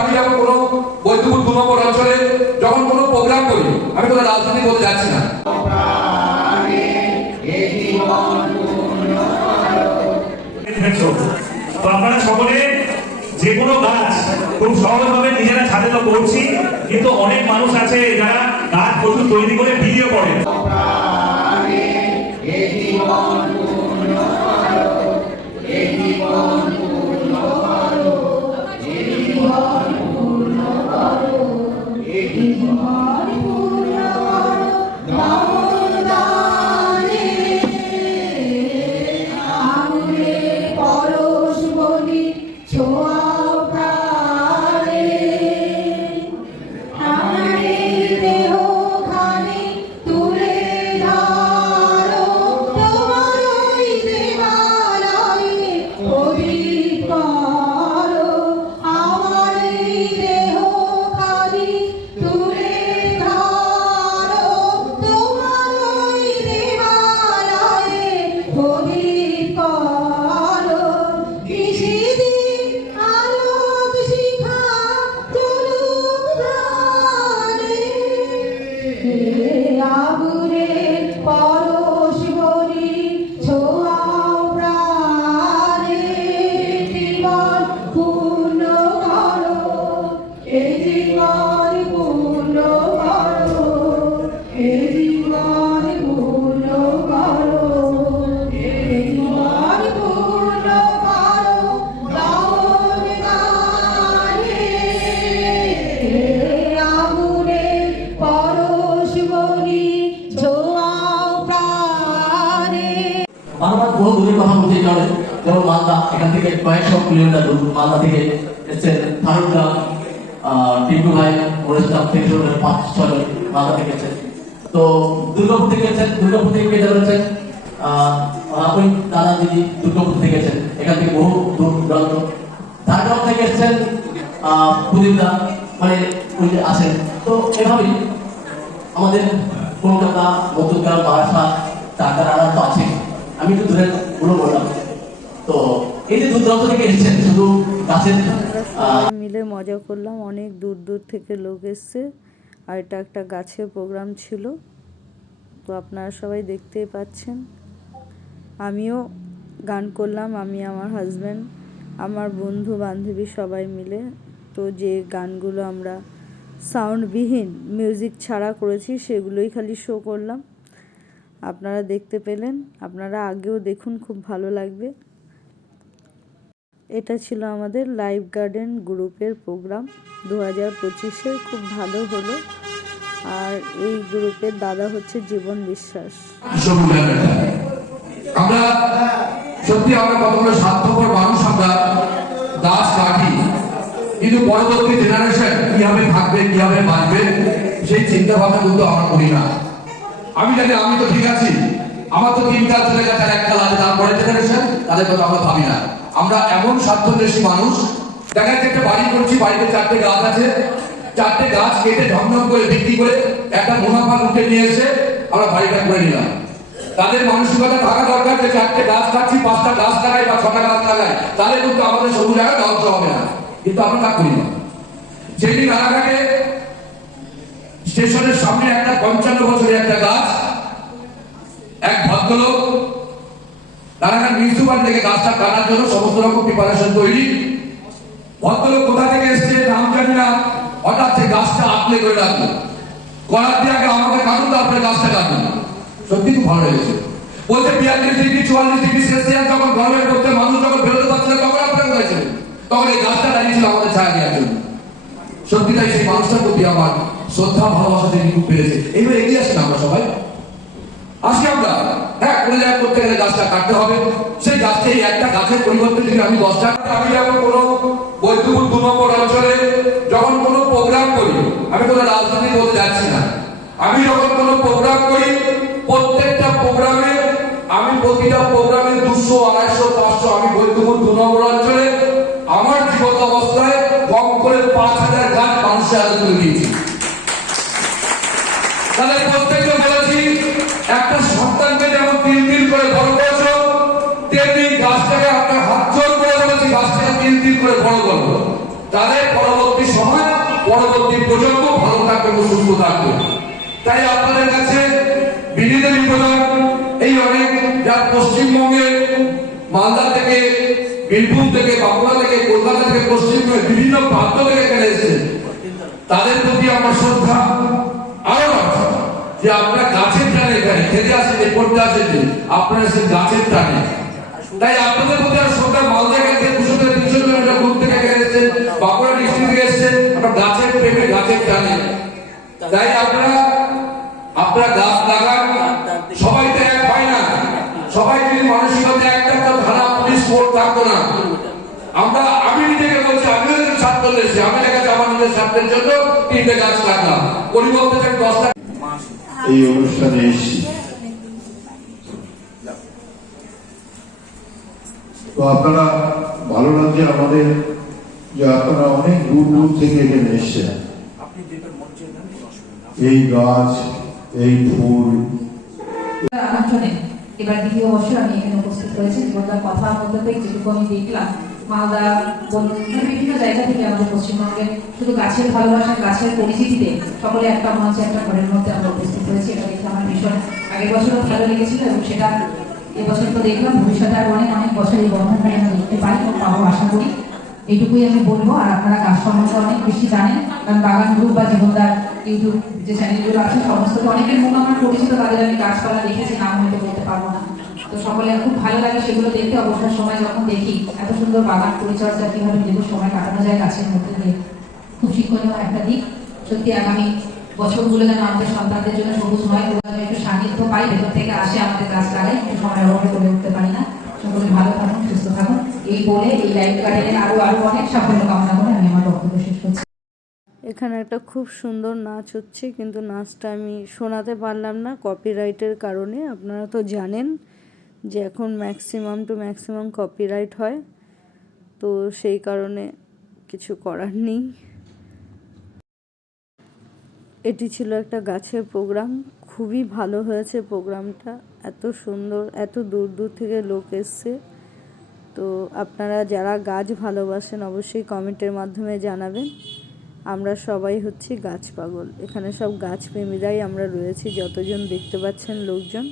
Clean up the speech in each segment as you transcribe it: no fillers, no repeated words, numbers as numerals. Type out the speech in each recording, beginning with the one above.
আমি যখন কোনো বৈদ্যপুর 2 নম্বর অঞ্চলে যখন কোনো প্রোগ্রাম করি, আমি কোনো রাজনীতি বলতে যাচ্ছি না। তো আপনারা সকলে যে কোনো গাছ খুব সহজভাবে নিজেরা ছাদে তো করছি, কিন্তু অনেক মানুষ আছে যারা গাছ প্রচুর তৈরি করে ভিডিও করে। যেমন মালদা, এখান থেকে কয়েকশো কিলোমিটার দূর, মালদা থেকে এসছেন ফারুকরা, টিপু ভাই, ওরেস্টাম থেকে 5-6 মালদা থেকে এসছেন। তো দুর্গাপুর থেকে এসছেন, দুর্গাপুর থেকে পেয়ে যাচ্ছেন ওই দাদা দিদি দুর্গাপুর থেকে এসছেন, এখান থেকে বহু দূর দূরান্ত। ঝাড়গ্রাম থেকে এসছেন প্রদীপদা, মানে ওই যে আসেন। তো এভাবেই আমাদের কলকাতা, মধ্যগ্রাম, বারাসাত, টাকার তো আছে। আমি একটু দূরে গুলো বললাম। তো এই যে দূর দূরান্ত থেকে এসেছেন, শুধু গাছের মিলে মজা করলাম। অনেক দূর দূর থেকে লোক এসছে, আর এটা একটা গাছের প্রোগ্রাম ছিল। তো আপনারা সবাই দেখতেই পাচ্ছেন। আমিও গান করলাম, আমি, আমার হাজব্যান্ড, আমার বন্ধু বান্ধবী সবাই মিলে। তো যে গানগুলো আমরা সাউন্ডবিহীন মিউজিক ছাড়া করেছি, সেগুলোই খালি শো করলাম। আপনারা দেখতে পেলেন, আপনারা আগেও দেখুন, খুব ভালো লাগবে। এটা ছিল আমাদের লাইফ গার্ডেন গ্রুপের প্রোগ্রাম 2025-এর, খুব ভালো হলো। আর এই গ্রুপের দাদা হচ্ছে জীবন বিশ্বাস। আমরা সত্যি আমরা কতগুলো স্বার্থপর মানুষ, আমরা গাছ কাটি, কিন্তু পরবর্তী জেনারেশন কিভাবে থাকবে, কিভাবে বাঁচবে, সেই চিন্তা ভাবনা কিন্তু আমরা করি না। আমি জানি আমি তো ঠিক আছি, আমার তো 3 কাল চলে গেছে, আর 1 কাল আছে, তারপরে জেনারেশন তাদের কথা আমরা ভাবি না। আমরা এমন স্বার্থদ্বেষী মানুষ, দেখা যাচ্ছে একটা বাড়ি করছি, বাড়িতে 4টে গাছ আছে, 4টে গাছ কেটে ঢমঢম করে বিক্রি করে একটা মুনাফা লুটে নিয়ে এসে আমরা বাড়িটা করে নিলাম। তাদের মানসিকতা থাকা দরকার যে 4টে গাছ কাটছি, 5টা গাছ লাগাই বা 6টা গাছ লাগাই, তাহলে কিন্তু আমাদের সবুজ জায়গা ধ্বংস হবে না। কিন্তু আমরা তা করি না। যেদিন রানাঘাটে স্টেশনের সামনে একটা 55 বছরের একটা গাছ, এক ভদ্রলোক রানাঘাট মিউনিসিপাল থেকে গাছটা কাটার জন্য সমস্ত রকম প্রিপারেশন তৈরি। ভদ্রলোক কোথা থেকে এসছে নাম জানি না, হঠাৎ সে গাছটা আঁকলে করে রাখলো, করার দিয়ে আগে আমাকে কাটুন, তারপরে গাছটা কাটুন। সত্যি খুব ভালো লেগেছে। বলছে 42 ডিগ্রি 44 ডিগ্রি সেলসিয়াস যখন গরমের মধ্যে মানুষ যখন বেরোতে পারছে না, তখন আপনারা কোথায় ছিলেন? তখন এই গাছটা দাঁড়িয়েছিল আমাদের ছায়া দেওয়ার জন্য। সত্যি তাই সেই মানুষটার প্রতি আমার শ্রদ্ধা, ভালোবাসা তিনি খুব পেরেছে। এইভাবে এগিয়ে আসেন আমরা সবাই। আজকে আমরা কোনো জায়গায় করতে গেলে গাছটা কাটতে হবে, সেই গাছটা এই একটা গাছের পরিবর্তে যদি আমি 10টা, আমি যখন কোনো বৈদ্যপুর 2 নম্বর অঞ্চলে যখন কোনো প্রোগ্রাম করি, আমি কোনো রাজনীতি বলতে যাচ্ছি না। আমি যখন কোনো প্রোগ্রাম করি, প্রত্যেকটা প্রোগ্রামে আমি প্রতিটা প্রোগ্রামে 200, 250, 500 আমি বৈদ্যপুর 2 নম্বর অঞ্চলে আমার জীবন অবস্থায় কম করে 5000 গাছ মানুষের হাতে তুলে দিয়েছি। তাহলে প্রত্যেককে বলেছি, একটা সন্তানকে যেমন 3 দিন করে বড় করেছো, তেমনি গাছটাকে আপনার হাত জোর করে বলেছি গাছটাকে 3 দিন করে বড় করবো। তাহলে পরবর্তী পরবর্তী প্রজন্ম ভালো থাকবে এবং সুস্থ থাকবে। তাই আপনাদের কাছে বিনীত নিবেদন, এই অনেক যারা পশ্চিমবঙ্গে মালদা থেকে, বীরভূম থেকে, বাঁকুড়া থেকে, কলকাতা থেকে, পশ্চিমবঙ্গের বিভিন্ন প্রান্ত থেকে এখানে এসেছেন, তাদের প্রতি আমার শ্রদ্ধা আরো আছে যে আপনারা গাছের টানে এখানে খেতে আসেন, পড়তে আসেন, আপনারা সে গাছের টানে। তাই আপনাদের প্রতি আর শ্রদ্ধা। মালদা থেকে 200 থেকে 300 কিলোমিটার দূর থেকে এখানে এসেছেন, বাঁকুড়া ডিস্ট্রিক্ট থেকে এসেছেন, আপনার গাছের প্রেমে, গাছের টানে। তাই আপনারা গাছ লাগান। সবাই তো এক হয় না, সবাই যদি মানসিকতা একটা থানা পুলিশ কোর্ট থাকতো না। আমি নিজেকে বলছি, আমিও যদি ছাত্র এসেছি, আমি দেখাচ্ছি আমার নিজের ছাত্রের জন্য 3টে গাছ লাগলাম, পরিবর্তে 10টা। এই অনুষ্ঠানে এসেছি, তো আপনারা ভালো লাগছে আমাদের যে আপনারা অনেক দূর দূর থেকে এখানে এসেছেন। এই গাছ, এই ফুল আমন্ত্রণে এবার দ্বিতীয় বছর আমি এখানে উপস্থিত হয়েছি। জীবনদার কথা বলতে যেটুকু আমি দেখলাম, মালদা বিভিন্ন জায়গা থেকে আমাদের পশ্চিমবঙ্গের শুধু গাছের ভালোবাসা, গাছের পরিচিতিতে সকলে একটা মঞ্চে, একটা ঘরের মধ্যে আমরা উপস্থিত হয়েছি। এটা দেখে আমার ভীষণ আগের বছরও ভালো লেগেছিল এবং সেটা এবছর তো দেখলাম। ভবিষ্যতে আর অনেক অনেক বছর এই বন্ধনটা আমরা দেখতে পাই এবং পাবো আশা করি। এইটুকুই আমি বলবো। আর আপনারা গাছ সম্বন্ধে অনেক বেশি জানেন, কারণ বাগান গ্রুপ বা জীবনদার ইউটিউব যে চ্যানেলগুলো আছে সমস্ত অনেকের মুখ আমার পরিচিত, তাদের আমি গাছপালা দেখেছি, নাম হয়তো বলতে পারবো না। তো সকলে খুব ভালো লাগে সেগুলো দেখতে। অবসর সময় যখন দেখি এত সুন্দর বাগান পরিচর্যা কিভাবে দীর্ঘ সময় কাটানো যায় গাছের মধ্যে দিয়ে, খুব শিক্ষণীয় একটা দিক। সত্যি আগামী বছরগুলো যেন আমাদের সন্তানদের জন্য সবুজময়, একটু সান্নিধ্য পাই, ভেতর থেকে আসে আমাদের গাছ লাগাই, একটু সময় অভাবে করে উঠতে পারি না। সকলে ভালো থাকুন, সুস্থ থাকুন। এই বলে এই লাইফ গার্ডেনের আরো অনেক সাফল্য কামনা করে আমি আমার বক্তব্য শেষ করছি। এখানে একটা খুব সুন্দর নাচ হচ্ছে, কিন্তু নাচটা আমি শোনাতে পারলাম না কপিরাইটের কারণে। আপনারা তো জানেন যে এখন ম্যাক্সিমাম কপিরাইট হয়, তো সেই কারণে কিছু করার নেই। এটি ছিল একটা গাছের প্রোগ্রাম, খুবই ভালো হয়েছে প্রোগ্রামটা। এত সুন্দর, এত দূর দূর থেকে লোক এসছে। তো আপনারা যারা গাছ ভালোবাসেন অবশ্যই কমেন্টের মাধ্যমে জানাবেন। আমরা সবাই হচ্ছি গাছ পাগল, এখানে সব গাছ প্রেমীরাই আমরা রয়েছি, যতজন দেখতে পাচ্ছেন লোকজন।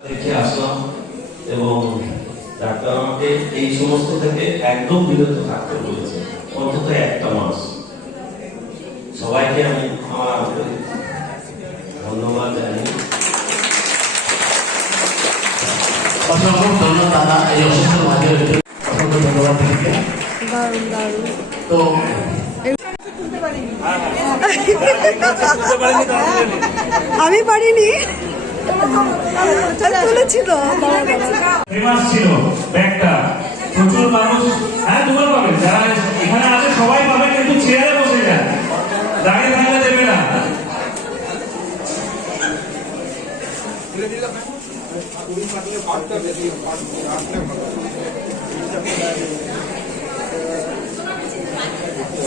দেখে আসলাম এবং ডাক্তার আমাকে এই সমস্ত থেকে একদম বিরত থাকতে বলেছে, অন্তত একটা মাস। সবাইকে আমি আমার আন্তরিক ধন্যবাদ জানাই। অসংখ্য ধন্যবাদ দাদা, এই অসুস্থ মাঝে অসংখ্য ধন্যবাদ থেকে। তো আমি পারিনি, তুলেছি তো। ফেমাস ছিল ব্যাগটা, প্রচুর মানুষ। হ্যাঁ, তোমার পাবে, যারা এখানে আছে সবাই পাবে, কিন্তু চেয়ারে বসে যায়, দাঁড়িয়ে থাকলে দেবে না।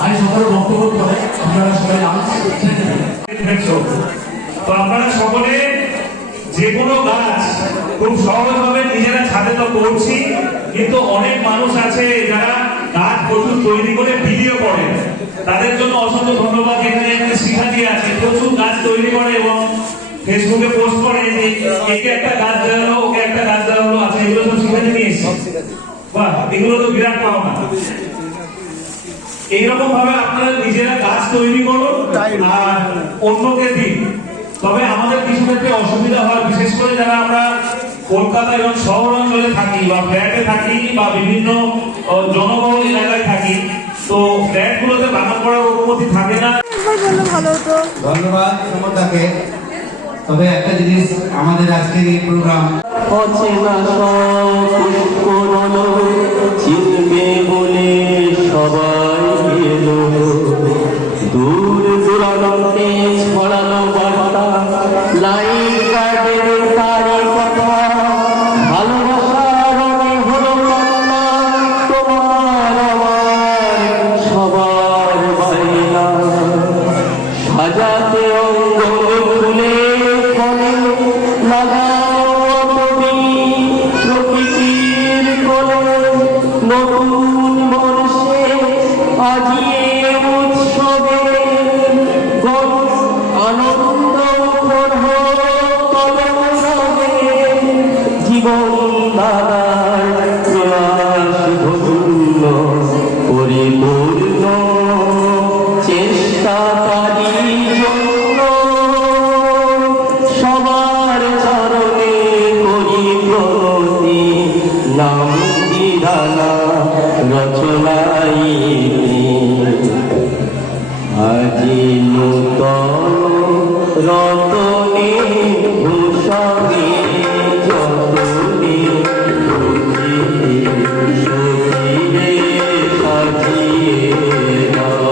আমি সকল বক্তব্য করে আপনারা সবাই তো আপনারা সকলে যে কোনো গাছ খুব সহজভাবে নিজেরা ছাদে তো করছি, কিন্তু অনেক মানুষ আছে যারা গাছ প্রচুর তৈরি করে ভিডিও করে, তাদের জন্য অসংখ্য ধন্যবাদ। এখানে একটা শিখা দিয়ে আছে, প্রচুর গাছ তৈরি করে এবং ফেসবুকে পোস্ট করে যে একে একটা গাছ দেওয়া হলো, ওকে একটা গাছ দেওয়া হলো। আচ্ছা, এগুলো সব শিখাতে নিয়ে এসেছি, বাহ, এগুলো তো বিরাট পাওনা। এইরকম ভাবে আপনারা নিজেরা গাছ তৈরি করুন আর অন্যকে দিন। তবে আমাদের কিছু ক্ষেত্রে অসুবিধা হয়, বিশেষ করে যারা আমরা কলকাতা এবং শহর অঞ্চলে থাকি বা ফ্ল্যাটে থাকি বা বিভিন্ন জনবহুল এলাকায় থাকি, তো ফ্ল্যাট গুলোতে বাগান করার অনুমতি থাকে না। ভালো হতো। ধন্যবাদ সমতাকে। তবে একটা জিনিস, আমাদের আজকের এই প্রোগ্রাম চিনবে বলে সবাই এলো, দূর দূরান্ত আজি নূতন রতনে ভূষণে যতনে সখিরে সাজিয়ে দাও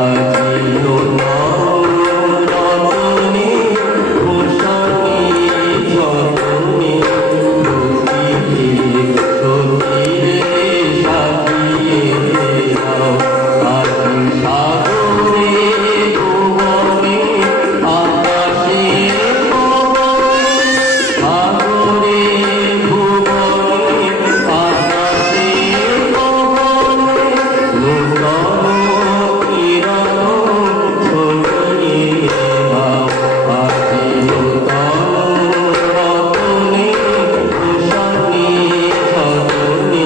আজি নূতন রতনে ভূষণে যতনে সখিরে সাজিয়ে দাও আজি সাগরে ভুবনে আকাশে পবনে সাগরে ভুবনে আকাশে পবনে নূতন কিরণ ছড়িয়ে দাও আজি নূতন রতনে ভূষণে যতনে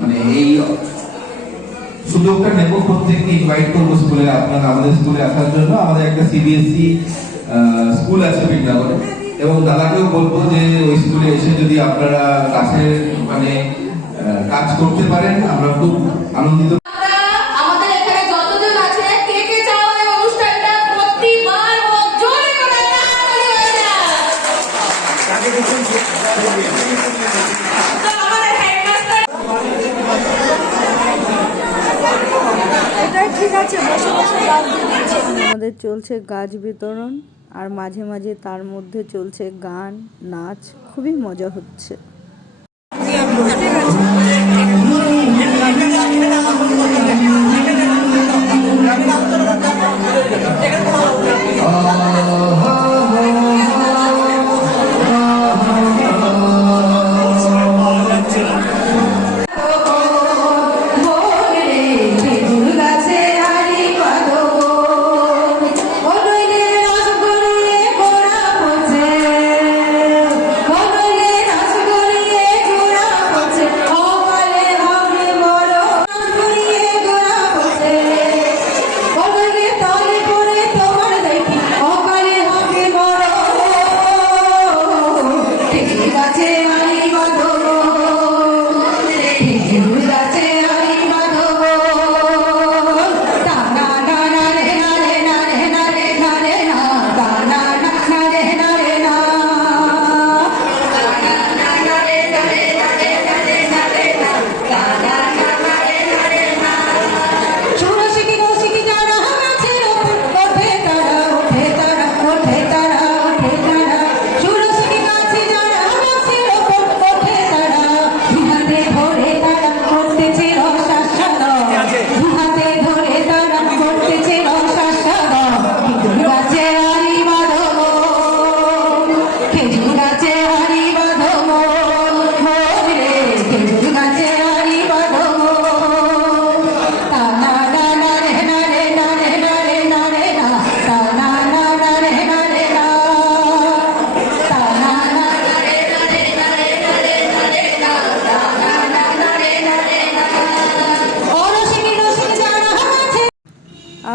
মানে এই সুযোগটা নেব প্রত্যেককে ইনভাইট করবো স্কুলে আপনারা আমাদের স্কুলে আসার জন্য। আমাদের একটা সিবিএসই স্কুল আছে বিদ্যালয়ে, এবং দাদাকেও বলবো যে ওই স্কুলে এসে যদি আপনারা কাছে মানে কাজ করতে পারেন আমরা খুব আনন্দিত। আমাদের এখানে যতজন আছে কে কে চাও এই অনুষ্ঠানটা প্রতিবার জোরে করে তালি হয়ে যায়। তো আমাদের হেডমাস্টার এটাই ঠিক আছে, বসে বসে গাছ দিয়ে দিচ্ছে। আমাদের চলছে গাছ বিতরণ, আর মাঝে মাঝে তার মধ্যে চলছে গান নাচ, খুবই মজা হচ্ছে।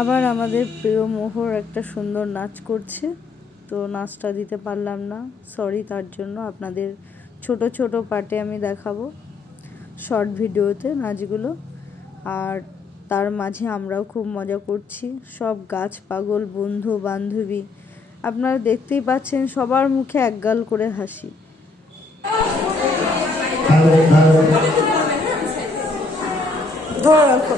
আবার আমাদের প্রিয় মোহর একটা সুন্দর নাচ করছে, তো নাচটা দিতে পারলাম না, সরি তার জন্য। আপনাদের ছোট ছোট পার্টে আমি দেখাবো শর্ট ভিডিওতে নাচগুলো। আর তার মাঝে আমরাও খুব মজা করছি, সব গাছ পাগল বন্ধু বান্ধবী, আপনারা দেখতেই পাচ্ছেন সবার মুখে একগাল করে হাসি। ধরে রাখো।